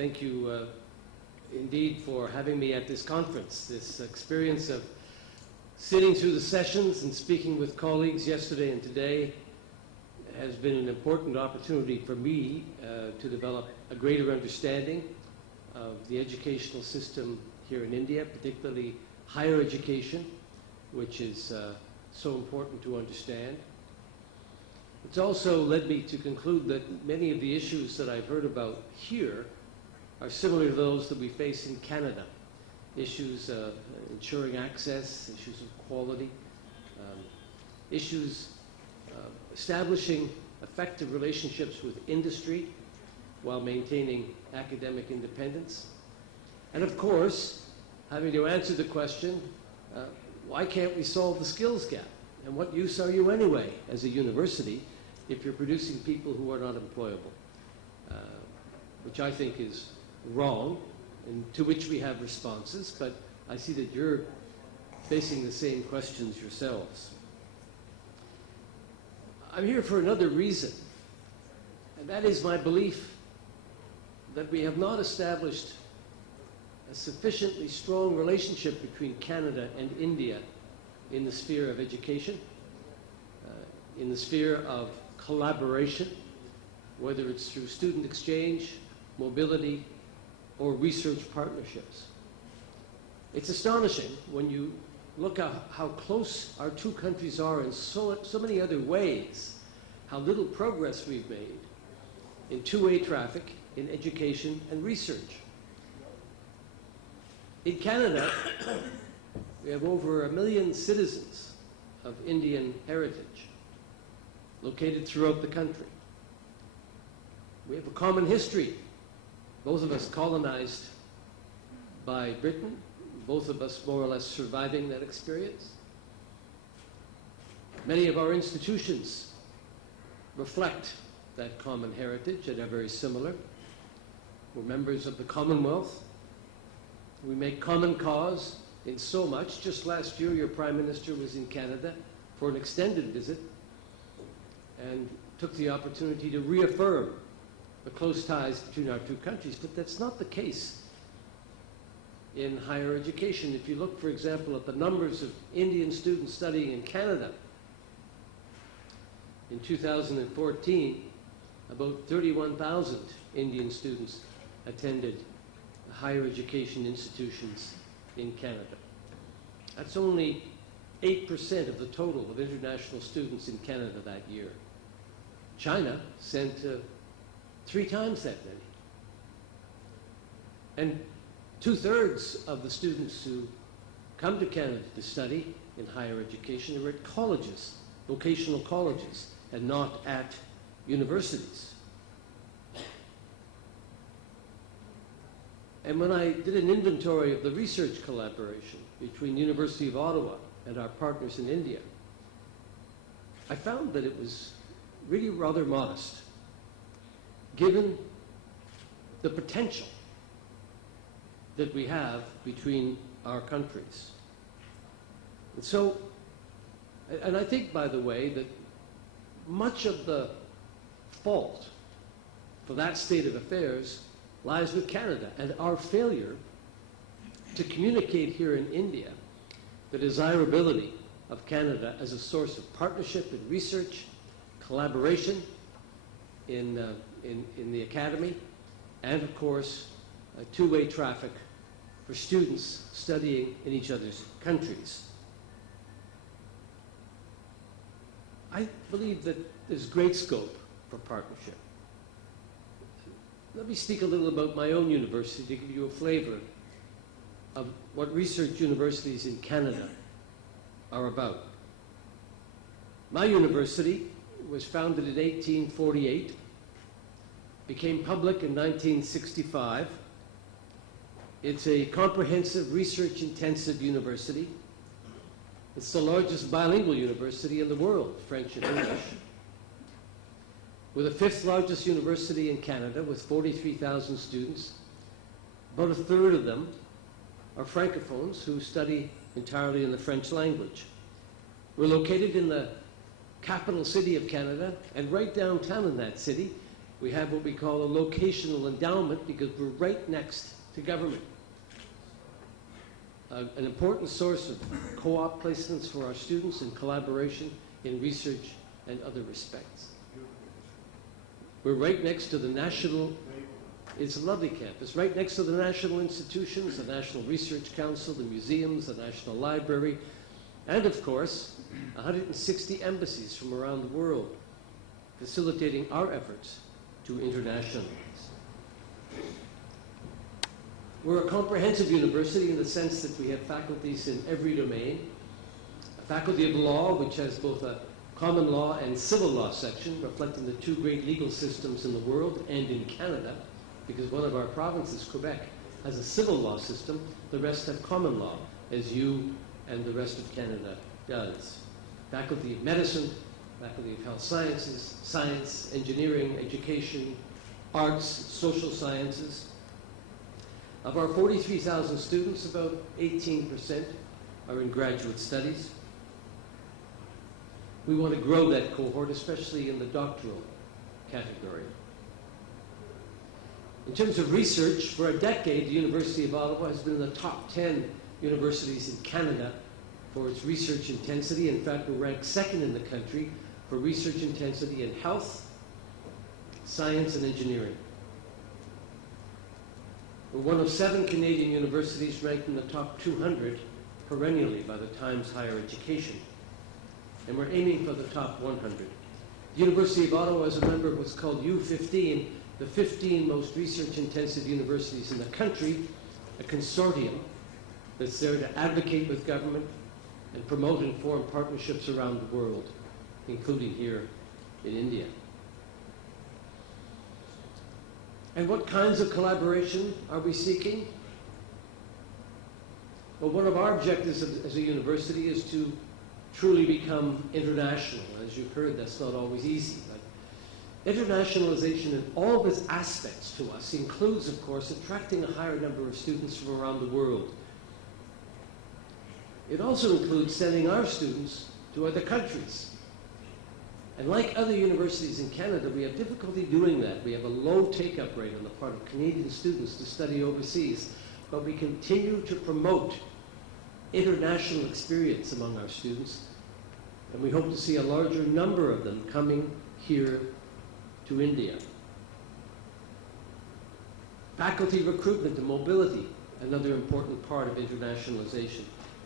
thank you indeed for having me at this conference. This experience of sitting through the sessions and speaking with colleagues yesterday and today has been an important opportunity for me to develop a greater understanding of the educational system here in India, particularly higher education, which is so important to understand. It's also led me to conclude that many of the issues that I've heard about here are similar to those that we face in Canada. Issues of ensuring access, issues of quality, issues establishing effective relationships with industry while maintaining academic independence. And of course, having to answer the question, why can't we solve the skills gap? And what use are you anyway as a university if you're producing people who are not employable? Which I think is wrong, and to which we have responses, but I see that you're facing the same questions yourselves. I'm here for another reason, and that is my belief that we have not established a sufficiently strong relationship between Canada and India in the sphere of education, in the sphere of collaboration, whether it's through student exchange, mobility, or research partnerships. It's astonishing when you look at how close our two countries are in so many other ways, how little progress we've made in two-way traffic, in education and research. In Canada, we have over 1 million citizens of Indian heritage located throughout the country. We have a common history, both of us colonized by Britain, both of us more or less surviving that experience. Many of our institutions reflect that common heritage and are very similar. We're members of the Commonwealth. We make common cause in so much. Just last year, your Prime Minister was in Canada for an extended visit and took the opportunity to reaffirm the close ties between our two countries, but that's not the case in higher education. If you look, for example, at the numbers of Indian students studying in Canada, in 2014, about 31,000 Indian students attended higher education institutions in Canada. That's only 8% of the total of international students in Canada that year. China sent 3 times that many. And 2/3 of the students who come to Canada to study in higher education are at colleges, vocational colleges, and not at universities. And when I did an inventory of the research collaboration between the University of Ottawa and our partners in India, I found that it was really rather modest, given the potential that we have between our countries. And so, and I think, by the way, that much of the fault for that state of affairs lies with Canada and our failure to communicate here in India the desirability of Canada as a source of partnership in research, collaboration in the academy, and of course, two-way traffic for students studying in each other's countries. I believe that there's great scope for partnership. Let me speak a little about my own university to give you a flavor of what research universities in Canada are about. My university was founded in 1848, became public in 1965. It's a comprehensive, research-intensive university. It's the largest bilingual university in the world, French and English. We're the 5th largest university in Canada with 43,000 students. About 1/3 of them are Francophones who study entirely in the French language. We're located in the capital city of Canada, and right downtown in that city We have what we call a locational endowment because we're right next to government. An important source of co-op placements for our students and collaboration in research and other respects. We're right next to the national, it's a lovely campus, right next to the national institutions, the National Research Council, the museums, the National Library, and of course, 160 embassies from around the world, facilitating our efforts to internationalize. We're a comprehensive university in the sense that we have faculties in every domain. A faculty of law, which has both a common law and civil law section, reflecting the two great legal systems in the world and in Canada, because one of our provinces, Quebec, has a civil law system. The rest have common law, as you and the rest of Canada does. Faculty of medicine, faculty of health sciences, science, engineering, education, arts, social sciences. Of our 43,000 students, about 18% are in graduate studies. We want to grow that cohort, especially in the doctoral category. In terms of research, for a decade, the University of Ottawa has been in the top 10 universities in Canada for its research intensity. In fact, we're ranked second in the country for research intensity in health, science, and engineering. We're one of 7 Canadian universities ranked in the top 200 perennially by the Times Higher Education, and we're aiming for the top 100. The University of Ottawa is a member of what's called U15, the 15 most research-intensive universities in the country, a consortium that's there to advocate with government and promote and form partnerships around the world, including here in India. And what kinds of collaboration are we seeking? Well, one of our objectives as a university is to truly become international. As you've heard, that's not always easy. But internationalization in all of its aspects to us includes, of course, attracting a higher number of students from around the world. It also includes sending our students to other countries. And like other universities in Canada, we have difficulty doing that. We have a low take-up rate on the part of Canadian students to study overseas, but we continue to promote international experience among our students, and we hope to see a larger number of them coming here to India. Faculty recruitment and mobility, another important part of internationalization.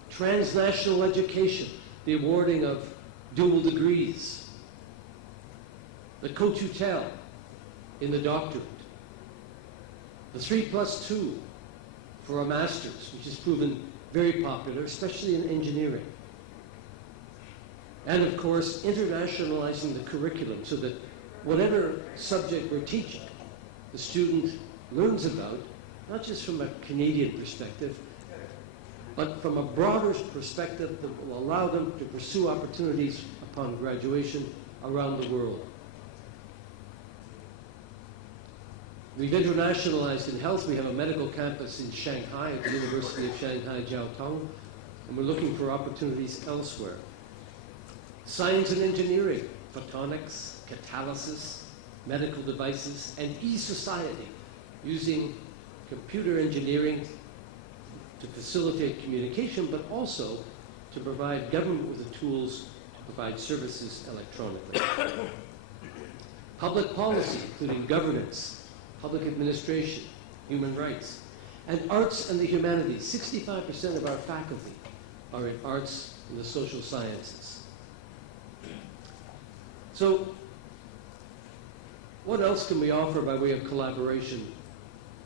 Transnational education, the awarding of dual degrees. The co-tutelle in the doctorate. The 3+2 for a master's, which has proven very popular, especially in engineering. And of course, internationalizing the curriculum so that whatever subject we're teaching, the student learns about, not just from a Canadian perspective, but from a broader perspective that will allow them to pursue opportunities upon graduation around the world. We've internationalized in health. We have a medical campus in Shanghai at the University of Shanghai, Jiao Tong, and we're looking for opportunities elsewhere. Science and engineering, photonics, catalysis, medical devices, and e-society, using computer engineering to facilitate communication, but also to provide government with the tools to provide services electronically. Public policy, including governance, public administration, human rights, and arts and the humanities. 65% of our faculty are in arts and the social sciences. So, what else can we offer by way of collaboration?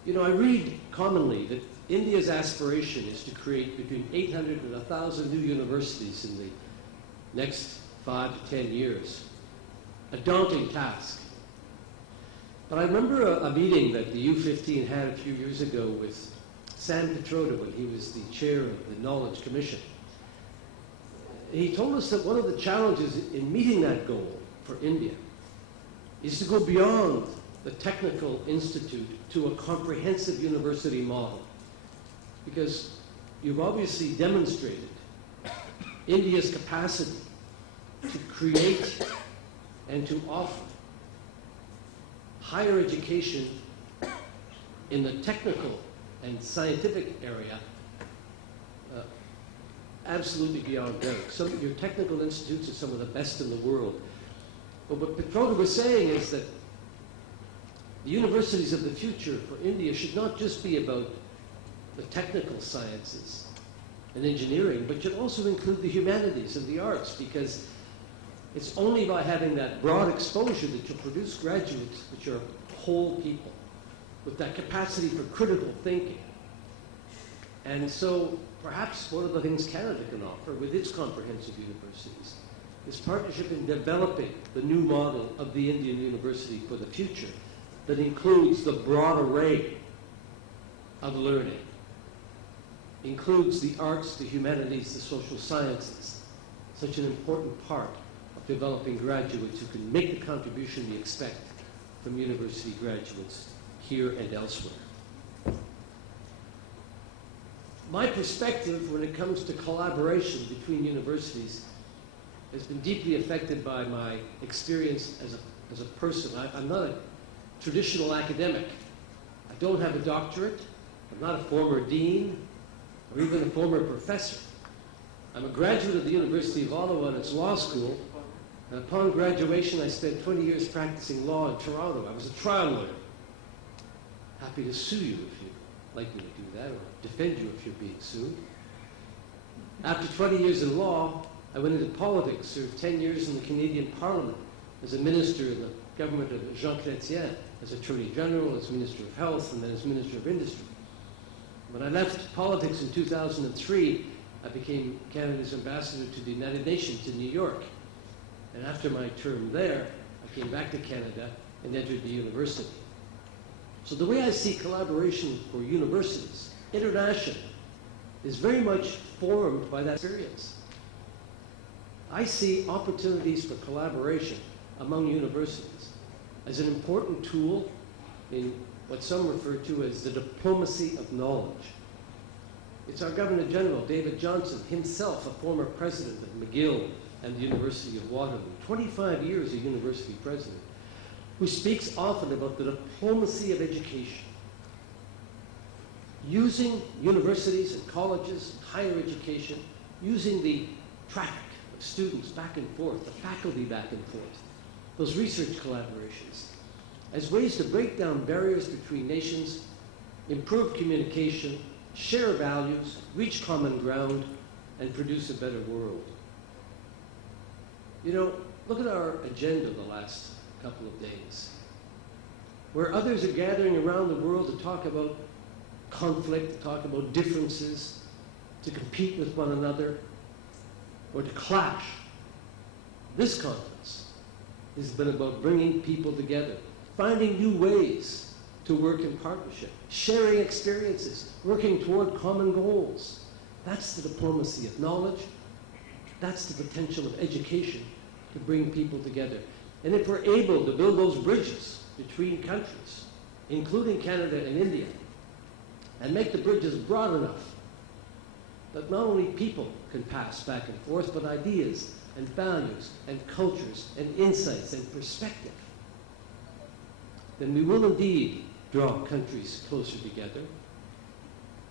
You know, I read commonly that India's aspiration is to create between 800 and 1,000 new universities in the next 5 to 10 years. A daunting task. But I remember a meeting that the U15 had a few years ago with Sam Petroda when he was the chair of the Knowledge Commission. He told us that one of the challenges in meeting that goal for India is to go beyond the technical institute to a comprehensive university model. Because you've obviously demonstrated India's capacity to create and to offer higher education in the technical and scientific area absolutely beyond doubt. Your technical institutes are some of the best in the world. But what Prof was saying is that the universities of the future for India should not just be about the technical sciences and engineering, but should also include the humanities and the arts, because it's only by having that broad exposure that you'll produce graduates which are whole people with that capacity for critical thinking. And so perhaps one of the things Canada can offer with its comprehensive universities is partnership in developing the new model of the Indian university for the future that includes the broad array of learning, includes the arts, the humanities, the social sciences, such an important part of developing graduates who can make the contribution we expect from university graduates here and elsewhere. My perspective when it comes to collaboration between universities has been deeply affected by my experience as a person. I'm not a traditional academic. I don't have a doctorate. I'm not a former dean or even a former professor. I'm a graduate of the University of Ottawa and its law school. And upon graduation, I spent 20 years practicing law in Toronto. I was a trial lawyer. Happy to sue you if you'd like me to do that, or defend you if you're being sued. After 20 years in law, I went into politics, served 10 years in the Canadian Parliament as a minister in the government of Jean Chrétien, as Attorney General, as Minister of Health, and then as Minister of Industry. When I left politics in 2003, I became Canada's ambassador to the United Nations in New York. And after my term there, I came back to Canada and entered the university. So the way I see collaboration for universities, international, is very much formed by that experience. I see opportunities for collaboration among universities as an important tool in what some refer to as the diplomacy of knowledge. It's our Governor General, David Johnson, himself a former president of McGill and the University of Waterloo, 25 years a university president, who speaks often about the diplomacy of education, using universities and colleges, and higher education, using the traffic of students back and forth, the faculty back and forth, those research collaborations, as ways to break down barriers between nations, improve communication, share values, reach common ground, and produce a better world. You know, look at our agenda the last couple of days, where others are gathering around the world to talk about conflict, to talk about differences, to compete with one another, or to clash. This conference has been about bringing people together, finding new ways to work in partnership, sharing experiences, working toward common goals. That's the diplomacy of knowledge. That's the potential of education to bring people together. And if we're able to build those bridges between countries, including Canada and India, and make the bridges broad enough that not only people can pass back and forth, but ideas and values and cultures and insights and perspective, then we will indeed draw countries closer together.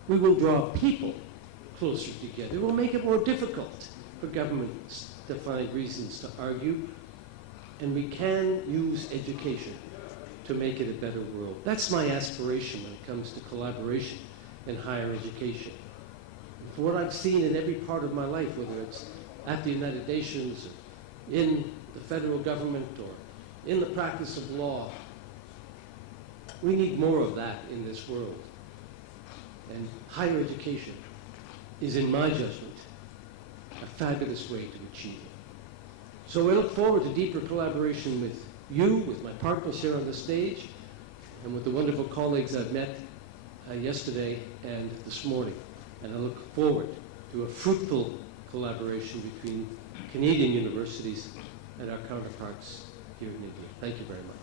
We will draw people closer together. We'll make it more difficult for governments to find reasons to argue, and we can use education to make it a better world. That's my aspiration when it comes to collaboration in higher education. And for what I've seen in every part of my life, whether it's at the United Nations, in the federal government, or in the practice of law, we need more of that in this world. And higher education is, in my judgment, a fabulous way to achieve it. So I look forward to deeper collaboration with you, with my partners here on the stage, and with the wonderful colleagues I've met yesterday and this morning. And I look forward to a fruitful collaboration between Canadian universities and our counterparts here in India. Thank you very much.